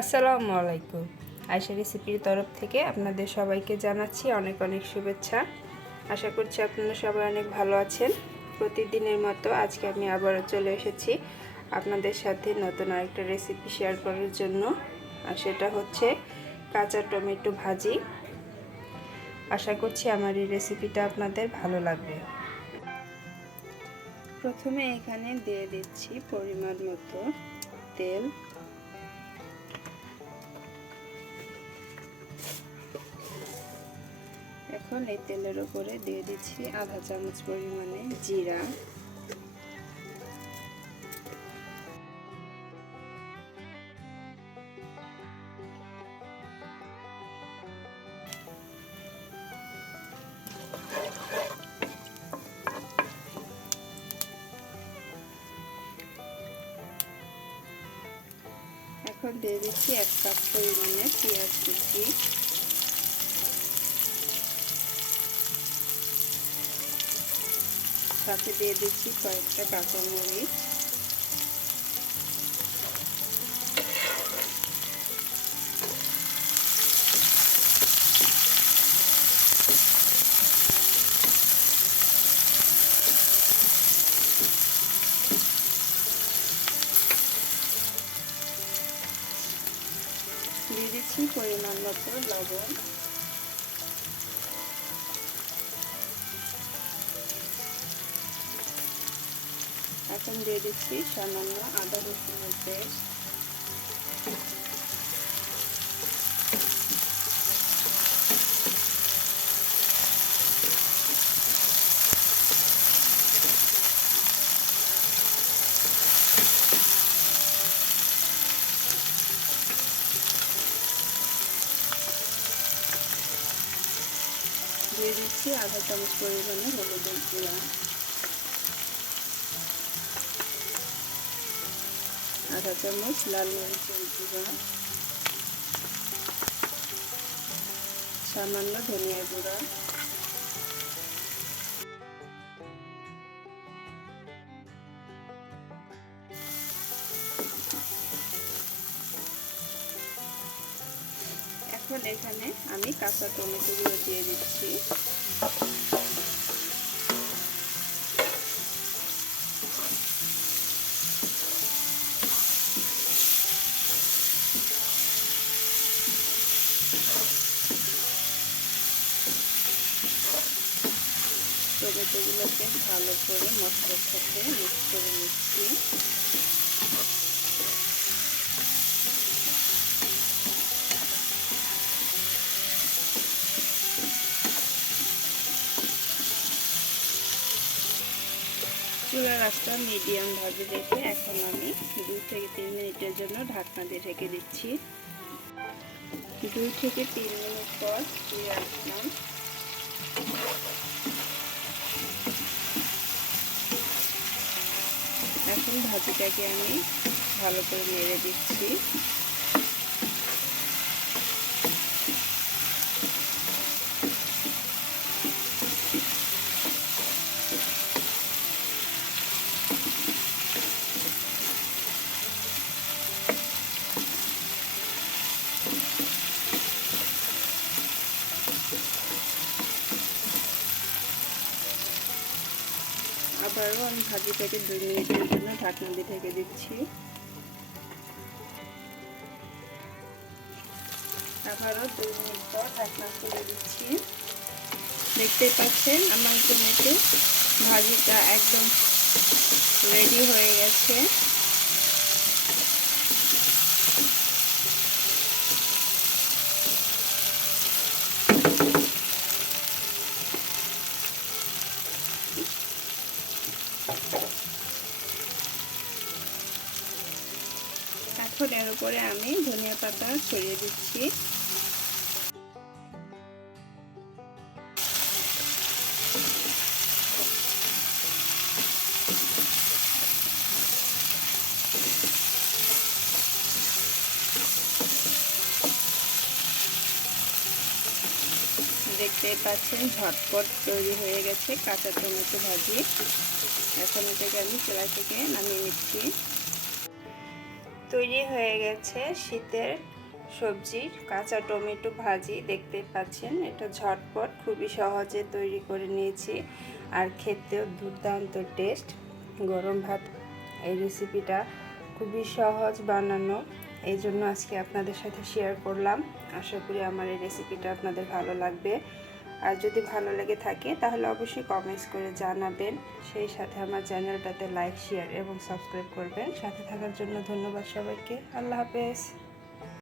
আসসালামু আলাইকুম। আয়শা রেসিপির তরফ থেকে আপনাদের সবাইকে জানাচ্ছি অনেক অনেক শুভেচ্ছা। আশা করছি আপনারা সবাই অনেক ভালো আছেন। প্রতিদিনের মতো আজকে আমি আবারও চলে এসেছি আপনাদের সাথে নতুন আরেকটা রেসিপি শেয়ার করার জন্য, আর সেটা হচ্ছে কাঁচা টমেটো ভাজি। আশা করছি আমার এই রেসিপিটা আপনাদের ভালো লাগবে। প্রথমে এখানে দিয়ে দিচ্ছি পরিমাণ মতো তেল। এখন এই তেলের উপরে দিয়ে দিচ্ছি আধা চামচ পরিমাণে জিরা, এখন দিয়ে দিচ্ছি 1 কাপ পরিমাণে পেঁয়াজ কুচি, সাথে দিয়ে দিচ্ছি কয়েকটা কাঁচামরিচ, দিয়ে দিচ্ছি পরিমাণ মতো লবণ, এখন দিয়ে দিচ্ছি সামান্য আদা রসুনের পেস্ট, দিয়ে দিচ্ছি আধা চামচ পরিমাণে হলুদের গুঁড়া, আধা চামচ লাল মরিচের গুঁড়া, সামান্য ধনিয়া গুঁড়া, এখন এখানে আমি কাঁচা টমেটোগুলো দিয়ে দিচ্ছি। টমেটোগুলোকে ভালো করে মশলার সাথে মিক্স করে নিচ্ছি। চুলার আঁচটা মিডিয়াম ভাবে রেখে এখন আমি 2 থেকে 3 মিনিটের জন্য ঢাকনা দিয়ে ঢেকে দিচ্ছি। 2 থেকে 3 মিনিট পর ফিরে আসলাম। এখন ভাজিটাকে আমি ভালো করে নেড়ে দিচ্ছি। আবারও আমি ভাজিটাকে 2 মিনিটের জন্য ঢাকনা দিয়ে ঢেকে দিচ্ছি। আবারও 2 মিনিট পর ঢাকনা খুলে দিচ্ছি। দেখতে পাচ্ছেন আমার টমেটো ভাজিটা একদম রেডি হয়ে গেছে। এখন এর উপরে আমি ধনিয়া পাতা ছড়িয়ে দিচ্ছি। দেখতে পাচ্ছেন ঝটপট তৈরি হয়ে গেছে কাঁচা টমেটো ভাজি। এখন এটাকে আমি চুলা থেকে নামিয়ে নিচ্ছি। তৈরি হয়ে গেছে শীতের সবজি কাঁচা টমেটো ভাজি। দেখতে পাচ্ছেন এটা ঝটপট খুবই সহজে তৈরি করে নিয়েছি, আর খেতেও দুর্দান্ত টেস্ট। গরম ভাত এই রেসিপিটা খুবই সহজ বানানো, এই জন্য আজকে আপনাদের সাথে শেয়ার করলাম। আশা করি আমার এই রেসিপিটা আপনাদের ভালো লাগবে, আর যদি ভালো লেগে থাকে তাহলে অবশ্যই কমেন্টস করে জানাবেন। সেই সাথে আমার চ্যানেলটাতে লাইক, শেয়ার এবং সাবস্ক্রাইব করবেন। সাথে থাকার জন্য ধন্যবাদ সবাইকে। আল্লাহ হাফেজ।